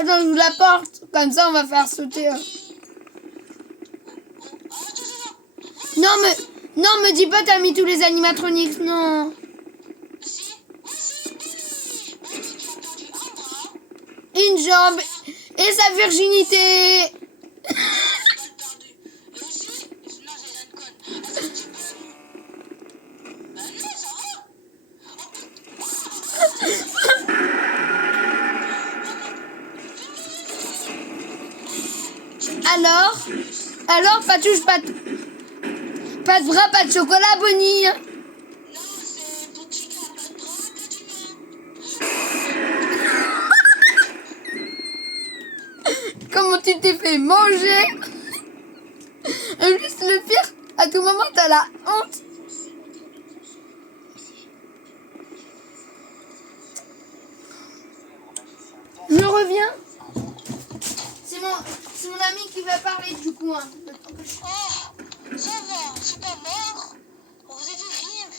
Attends, j'ouvre la porte. Comme ça, on va faire sauter. Non, me dis pas, t'as mis tous les animatroniques, non. Une jambe et sa virginité. Alors, pas touche, pas de bras, pas de chocolat, Bonnie. Comment tu t'es fait manger? En plus, le pire, à tout moment, t'as la honte. Je reviens. C'est mon ami qui va parler du coup. Hein. Oh, ça va, c'est pas mort. Vous êtes vive.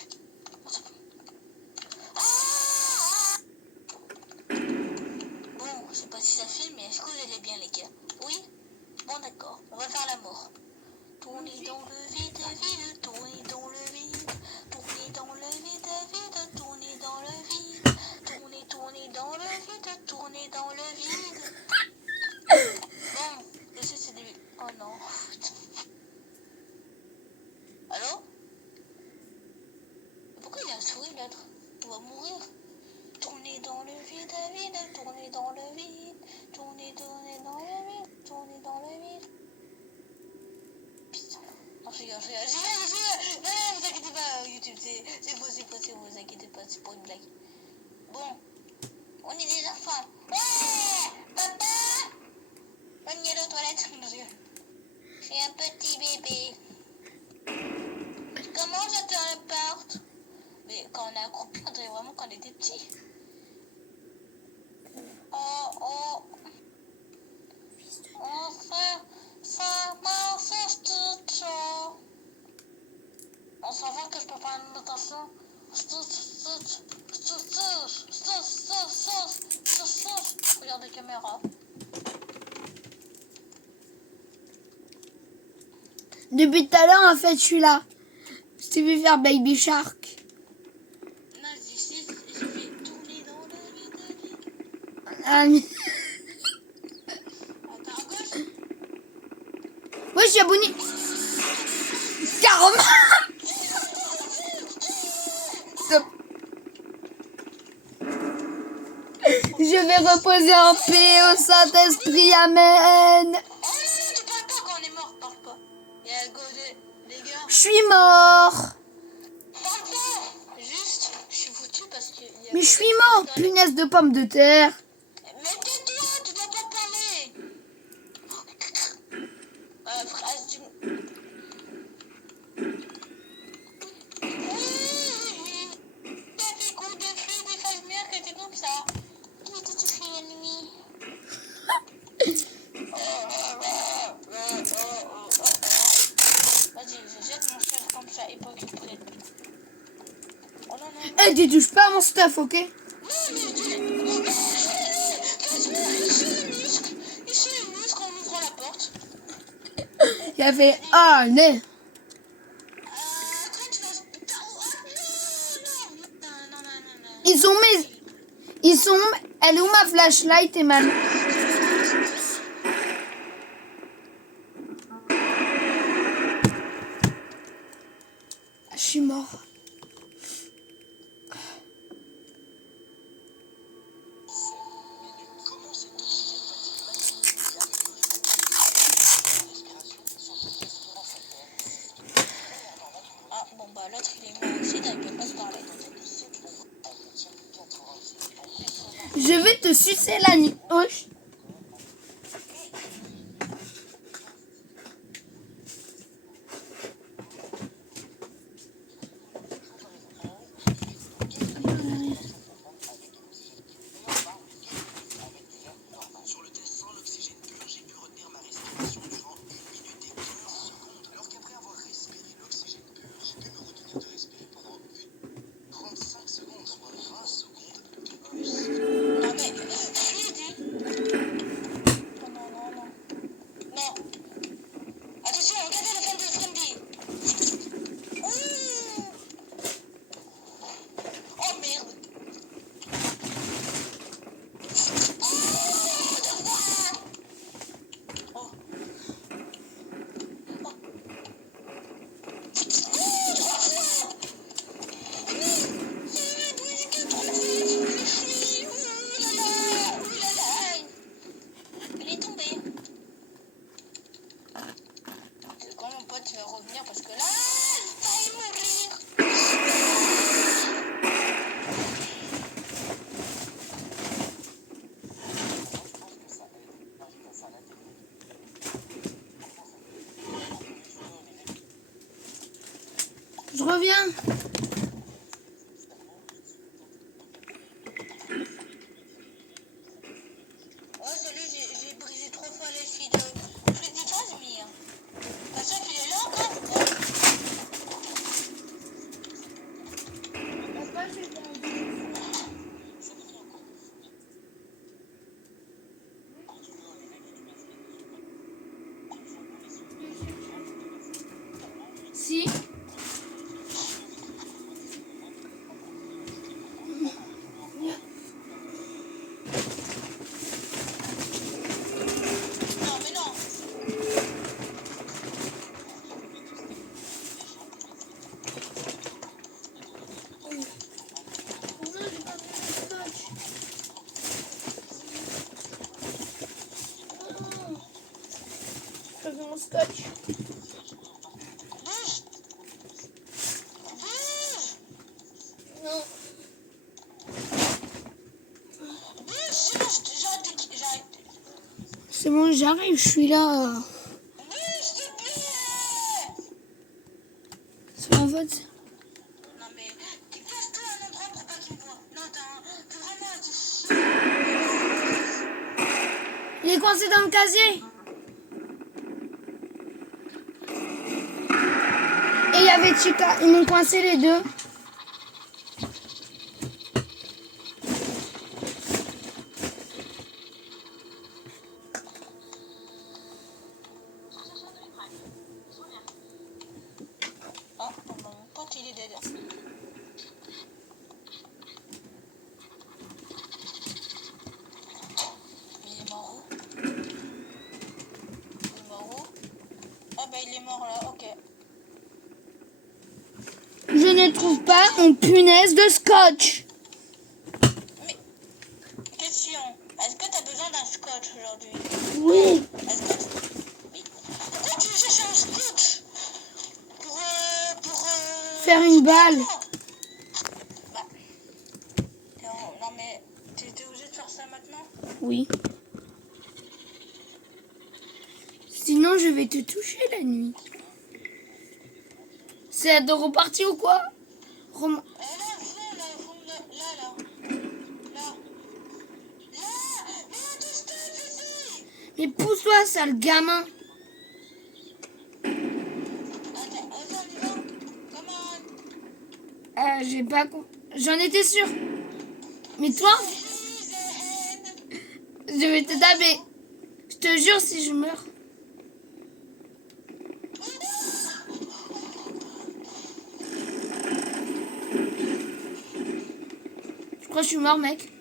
Bon, je sais pas si ça filme, mais est-ce que vous allez bien, les gars? Oui? Bon, d'accord, on va faire l'amour. Tournez dans le vide, vide, tournez dans le vide. Tournez dans le vide, vide, tournez dans le vide. Tournez dans le vide, tournez dans le vide. Bon, laissez ce début. Oh non. Allô? Pourquoi il y a un sourire là? On va mourir. Tournez dans le vide, vide, tournez dans le vide. Tournez dans le vide, tournez dans le vide. Putain. Non, je rigole. Non, vous inquiétez pas, YouTube, c'est faux, vous inquiétez pas, c'est pour une blague. Bon, on est des enfants. Ouais, papa? On y est aux toilettes. Je suis un petit bébé. Comment j'attends la porte? Mais quand on est accroupi, on dirait vraiment qu'on était petits. Oh. Ça m'assiste. On s'en va que je peux faire une notation. Regarde la caméra. Depuis tout à l'heure, en fait, je suis là. Je t'ai vu faire Baby Shark. Non, je vais tourner dans le vide. Ah, mais... Attends, à gauche. Ouais, je suis abonné. Carrément. Stop. Je vais reposer en paix au Saint-Esprit. Amen. Oh non, tu parles pas quand on est mort, parle pas. Et à gauche, les gars. Je suis mort. Parle pas. Juste, je suis foutu parce que... Mais je suis mort. Punaise de pomme de terre. Mais tais-toi, tu dois pas parler. Phrase du... Oui. T'as fait quoi de feu, des phases mères que t'es comme ça. Qu'est-ce que tu fais la nuit? Vas-y, je jette mon chef comme ça, hypocrite. Oh non, non. Eh, tu touches pas à mon stuff, ok? Non, mais ici le muscle en ouvrant la porte. Il a fait allez. Quand tu vas... Non. Ils sont... Elle est où ma flashlight, Eman? Je suis mort. Ah, bon, bah l'autre il est mort aussi, il peut pas se parler. Je vais te sucer la nuit. Oh. vais revenir parce que là, je vais mourir. Je reviens. Oh, salut, j'ai brisé 3 fois les filles de Freddy Kazmir. T'as ça qu'il est là encore ou quoi? Si. Non, mais non. Je veux mon scotch. Bouge. Bouge. Non. Bouge, sinon j'arrête. C'est bon, j'arrive, je suis là. Bouge, s'il te plaît. C'est ma faute. Non, mais casse-toi à un endroit pour pas qu'il me voit. Non, t'es vraiment... Il est coincé dans le casier. Et il y avait Chica. Ils m'ont coincé les deux. Ah, mon pote, il est dead. Il est mort où? Il est mort où? Ah bah il est mort là, ok. Je ne trouve pas mon punaise de scotch. Mais, question, est-ce que t'as besoin d'un scotch aujourd'hui? Oui. Est-ce que... Mais, pourquoi tu veux chercher un scotch? Pour Faire une balle. Bah, non mais, t'es obligé de faire ça maintenant? Oui. Sinon, je vais te toucher la nuit. C'est de repartir ou quoi? Là, là, là. Mais il y a du stuff ici! Mais pousse-toi, sale gamin. Attends, on y va? Come on! J'ai pas J'en étais sûre. Mais toi, je vais te taper. Je te jure si je meurs. Je crois que je suis mort, mec.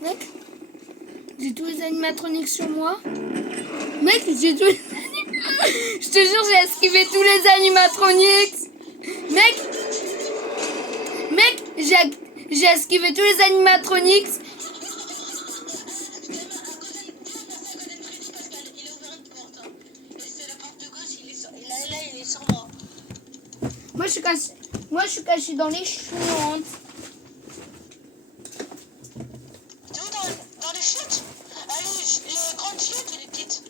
Mec, j'ai tous les animatroniques sur moi. Mec, j'ai tous les Je te jure, j'ai esquivé tous les animatroniques. Mec, j'ai esquivé tous les animatroniques. Il est sur moi. Moi, je suis caché dans les chouantes. T'es où dans les chiottes? Allez, les grandes chiottes ou les petites?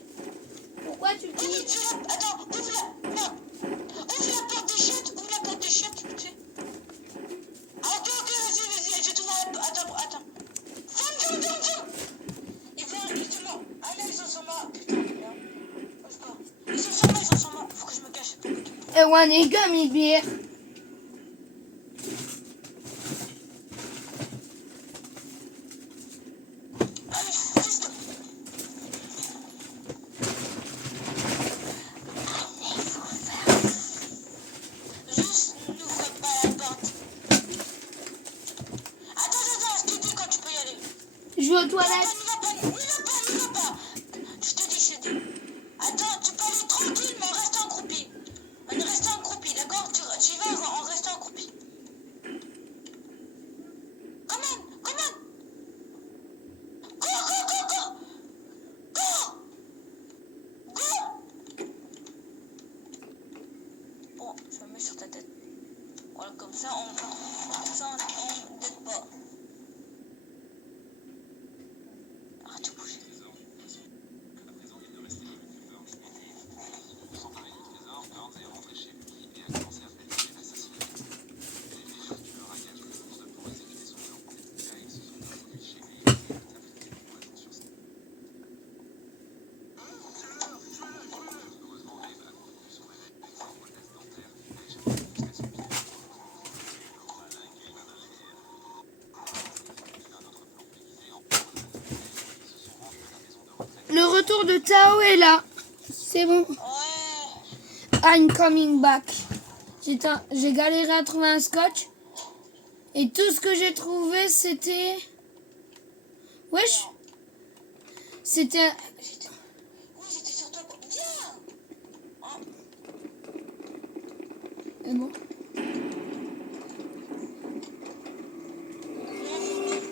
Pourquoi tu Oui, dis attends, ouvre la porte des chiottes, tout de suite. Ah, ok, vas-y, je t'ouvre la porte. Attends. Ferme. Ils viennent, justement. Ah là, ils sont sur moi. Putain, merde. Bouge pas. Ils sont sur moi. Faut que je me cache pour que tu me... one is gummy beer. Allez, juste. Juste, n'ouvre pas la porte. Attends, je te dis quand tu peux y aller. Je vais aux toilettes. N'y va pas. Je te dis. Attends, tu peux aller tranquille, mais en restant accroupi. En restant accroupi, d'accord? Tu Voilà, comme ça, on n'aide pas. Arrête de bouger. Le retour de Tao est là. C'est bon. Ouais. I'm coming back. J'ai galéré à trouver un scotch. Et tout ce que j'ai trouvé, c'était... Wesh. C'était... Oui, j'étais sur toi. Viens. Hein? C'est bon.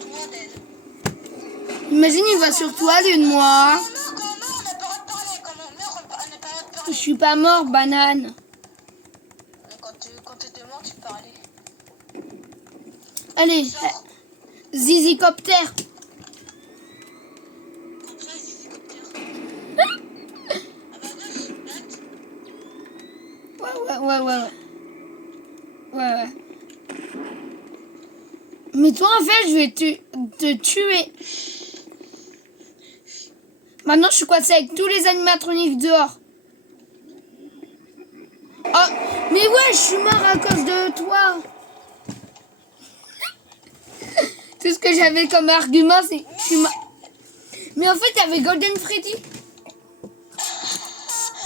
Toi d'aide. Imagine, il va sur toi, lui de moi. Quand on meurt, on n'a pas le droit de parler. Quand on meurt, on n'a pas le droit de Je parler. suis pas mort, banane. Mais quand tu étais mort, tu parlais. Allez, Zizicopter. Comme ça, les hélicoptères. Ah bah non, Ouais. Ouais. Mais toi, en fait, je vais te tuer. Maintenant, je suis coincée avec tous les animatroniques dehors. Oh, mais ouais, je suis mort à cause de toi. Tout ce que j'avais comme argument, c'est je suis mort. Mais en fait, il y avait Golden Freddy. mais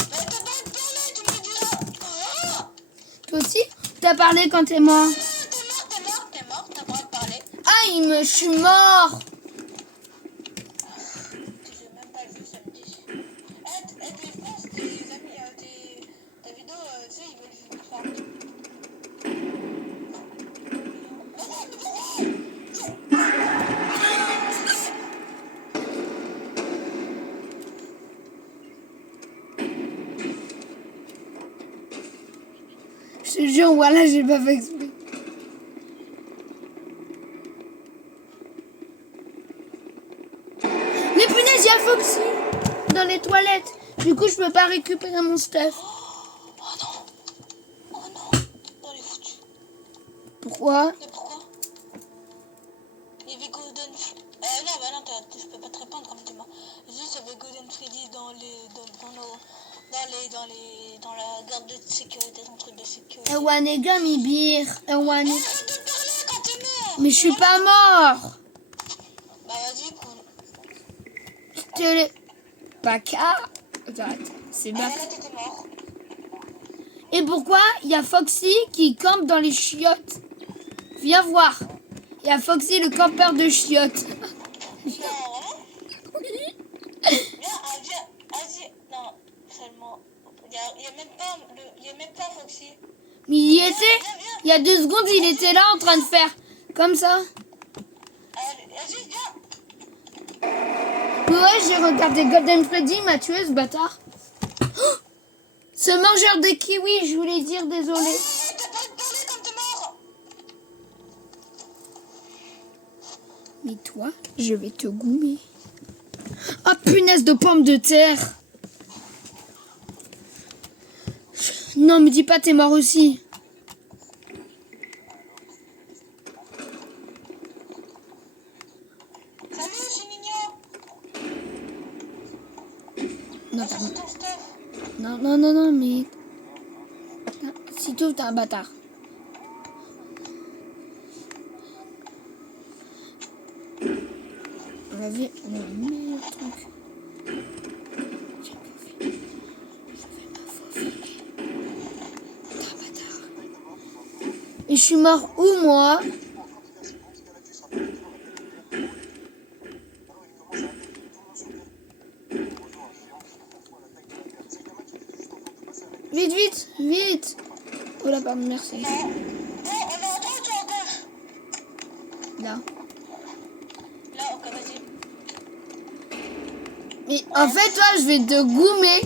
t'as pas parlé, tu me dis là. Toi aussi, t'as parlé quand t'es mort. T'es mort, t'as pas le droit de parler. Ah, je suis mort. J'ai même pas vu, ça me dit. Les France, tes amis, ta vidéo, tu sais, ils veulent le faire. Je te jure, voilà, j'ai pas fait exprès. Mais punaise, il y a Foxy dans les toilettes. Du coup, je peux pas récupérer mon stuff. Oh non, on est foutu. Pourquoi? Mais pourquoi? Il y avait Golden Freddy. Non, bah non, je peux pas te répondre comme tu m'as. Juste, il y avait Golden Freddy dans la garde de sécurité, dans le truc de sécurité. Ewanega mi bir. Arrête de parler quand t'es mort. Mais je suis pas mort. Bah vas-y, cool. Je te l'ai... Baka. Arrête, c'est Ah, bas. là, t'étais mort. Et pourquoi il y a Foxy qui campe dans les chiottes? Viens voir. Il y a Foxy, le campeur de chiottes. Non, vraiment? Viens, vas-y. Non, seulement. Il y a même pas Foxy. Mais il y était. Il y a 2 secondes, il était là en train de faire comme ça. Allez, vas-y, viens. Ouais, j'ai regardé Golden Freddy, il m'a tué ce bâtard. Oh, ce mangeur de kiwi, je voulais dire désolé. T'as pas de parler quand t'es mort. Mais toi, je vais te goumer. Oh punaise de pommes de terre. Non, me dis pas t'es mort aussi. Salut, c'est Mignon. Non, Ça, c'est ton stuff. non, mais... Si tu t'es un bâtard. On va ver le meilleur truc. Et je suis mort où, moi? Vite. Oh là, pardon, merci. Non. Oh, on est à droite ou à gauche? Là. Là, ok, vas-y. Mais en fait, toi, je vais te goumer.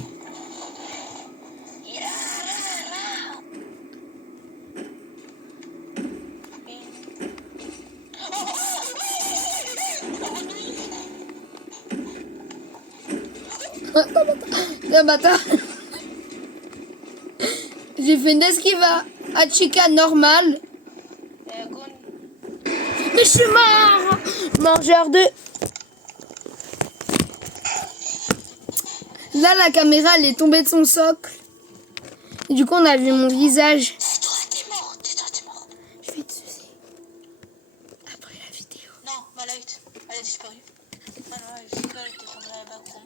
Un bâtard. J'ai fait une esquive à Chica normale. Mais je suis mort. Mangeur de... Là, la caméra, elle est tombée de son socle. Et du coup, on a vu mon visage. T'es mort. Je vais te sucer. Après la vidéo. Non, ma light, elle a disparu. Ah non, elle a disparu, elle était tombée dans la backroom.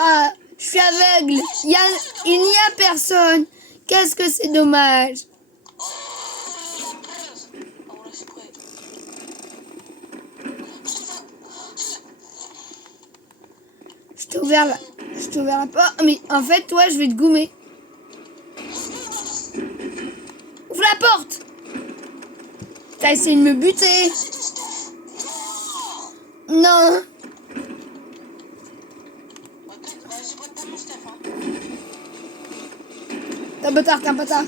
Ah, je suis aveugle. Il n'y a personne. Qu'est-ce que c'est dommage. Oh, là, c'est prêt. Je t'ai ouvert la porte. Mais en fait, toi, je vais te goumer. Ouvre la porte. T'as essayé de me buter. Non. T'as un bâtard, t'as un bâtard.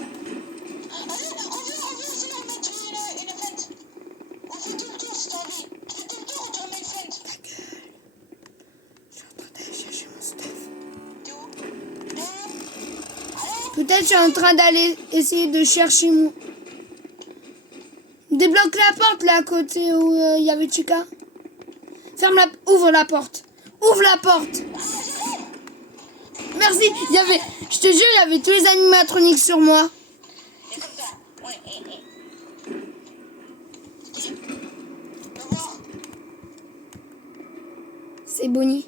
Peut-être je suis en train d'aller essayer de chercher mon... Débloque la porte là à côté où il y avait Chica. Ouvre la porte. Ouvre la porte. Merci. Je te jure, il y avait tous les animatroniques sur moi. C'est Bonnie.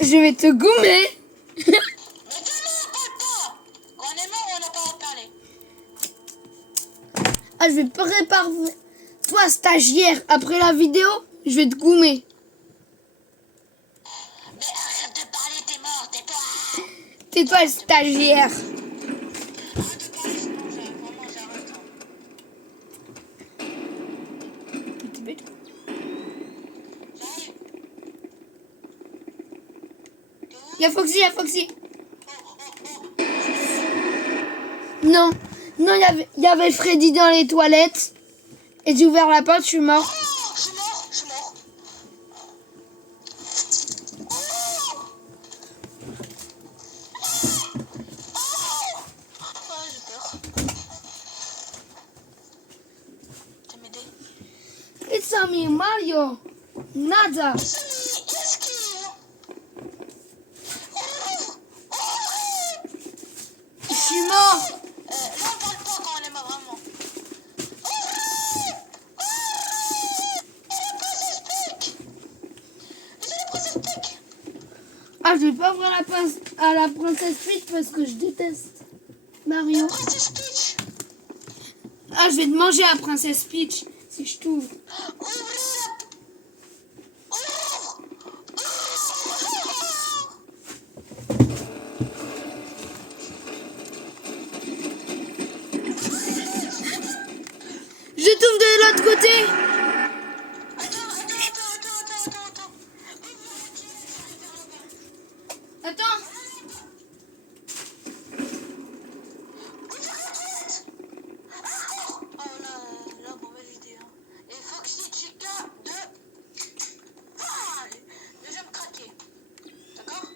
Je vais te goumer. Ah, je vais préparer. Toi, stagiaire, après la vidéo, je vais te goumer. Mais arrête de parler, t'es mort, tais-toi. Tais-toi, le stagiaire. Arrête de parler, sinon j'arrête. T'es bête. J'arrive. Il y a Foxy. Non, il y avait Freddy dans les toilettes. Et j'ai ouvert la porte, je suis mort. Je suis mort. Oh, j'ai peur. T'as m'aidé? It's a me, Mario. Nada. Esquive. Je suis mort. Là, on parle pas quand on est mort, vraiment. Ah, je vais pas ouvrir à la princesse Peach parce que je déteste Mario. Princesse Peach. Ah, je vais te manger la princesse Peach si je t'ouvre. Je t'ouvre de l'autre côté. Attends. Oh là, mauvaise idée. Hein. Et Foxy Chica 2. Ah, deuxième craqué. D'accord?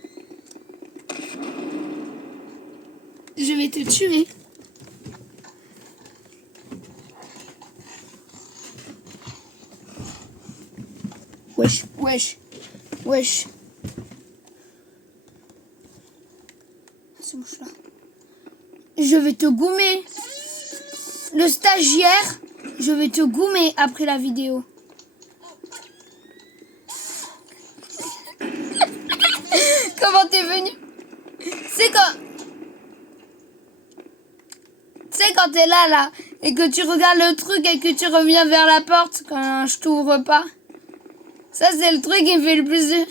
Je vais te tuer. Wesh. Ce mouche là. Je vais te goumer. Le stagiaire, je vais te goumer après la vidéo. Comment t'es venu? C'est quand t'es là, et que tu regardes le truc et que tu reviens vers la porte quand je t'ouvre pas. Ça, c'est le truc qui me fait le plus de rire.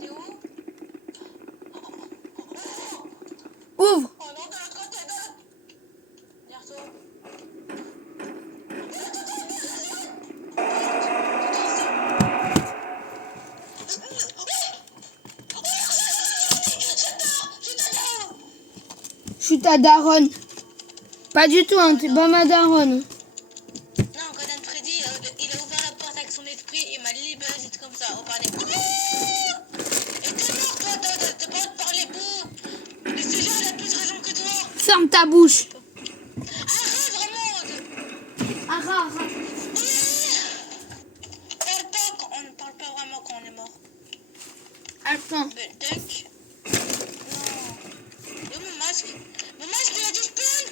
T'es où? Ouvre. Oh non, de l'autre côté, derrière toi. Je suis ta daronne. Pas du tout, hein, t'es pas ma daronne. Non, Gordon Freddy, il a ouvert la porte avec son esprit, il m'a libéré, c'est comme ça, on parlait. Et t'es mort, toi, t'as pas de parler beau. Le sujet, il a plus raison que toi. Ferme ta bouche. Arrête, vraiment. Arrête. On ne parle pas vraiment quand on est mort. Attends. Mais Duck. Non. Et mon masque? Mon masque, il a disparu.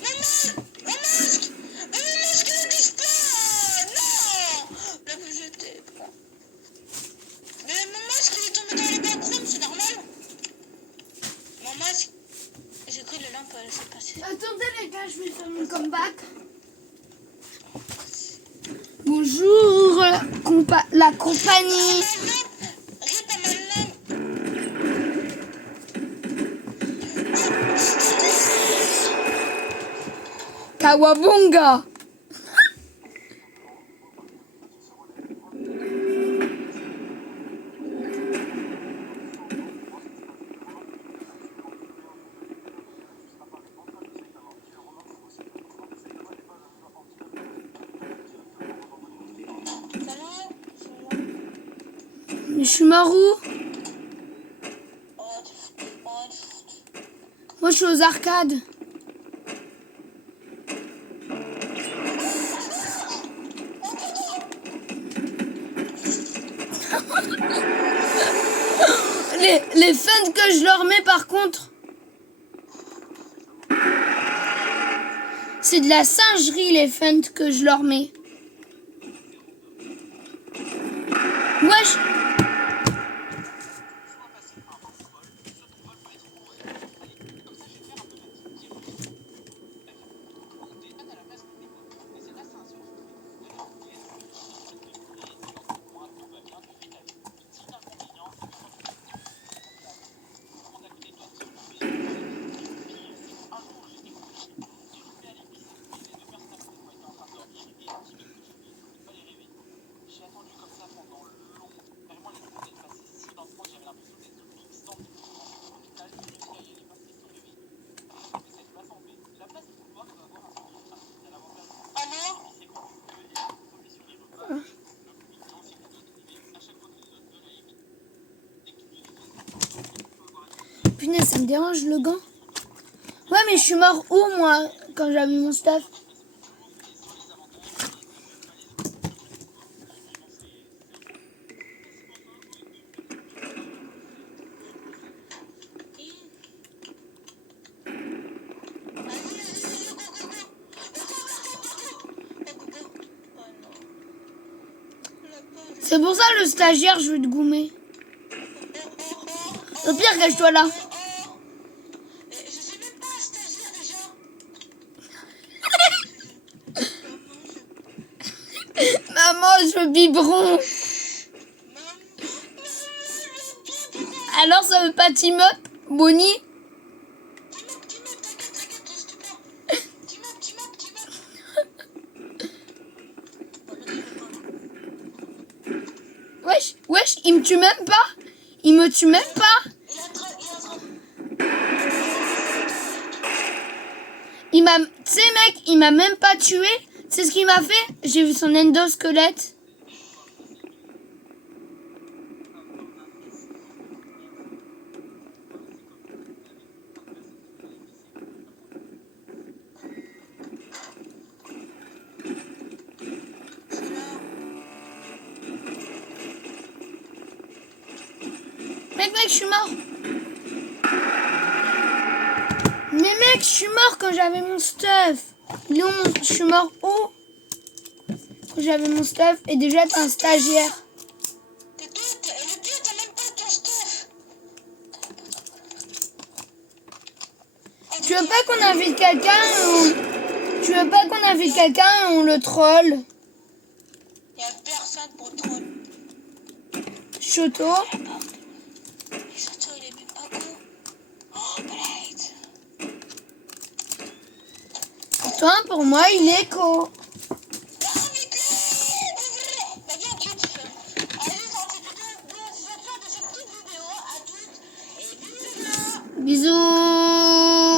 Mon masque. Mais mon masque, il a disparu. Non. La plus jetée. Mais mon masque, il est tombé dans les backrooms, c'est normal. Mon masque. J'ai cru que la lampe, elle s'est passée. Attendez les gars, je vais faire mon comeback. Bonjour la compagnie. Kawabunga. Mais je suis mort où? Moi je suis aux arcades. Les fun que je leur mets par contre, c'est de la singerie les fun que je leur mets. Wesh. Punaise, ça me dérange le gant. Ouais, mais je suis mort où, moi, quand j'avais mon stuff? C'est pour ça, le stagiaire, je vais te goumer. Au pire, cache-toi là. Je suis même pas un stagiaire déjà. Maman, je veux biberon. Alors, ça veut pas team up, Bonnie? Wesh, il me tue même pas. Il me tue même pas. Tu sais mec, il m'a même pas tué. C'est ce qu'il m'a fait. J'ai vu son endosquelette. Mec, je suis mort. Mais mec, je suis mort quand j'avais mon stuff. Léon, je suis mort où? Quand j'avais mon stuff. Et déjà, t'es un stagiaire. Et le pire, t'as même pas ton stuff. Tu veux pas qu'on invite quelqu'un Tu veux pas qu'on invite quelqu'un et on le troll? Y'a personne pour troll. Choto. Choto, il est même pas con. Oh, Blade. Toi, pour moi, il est co. Bisous.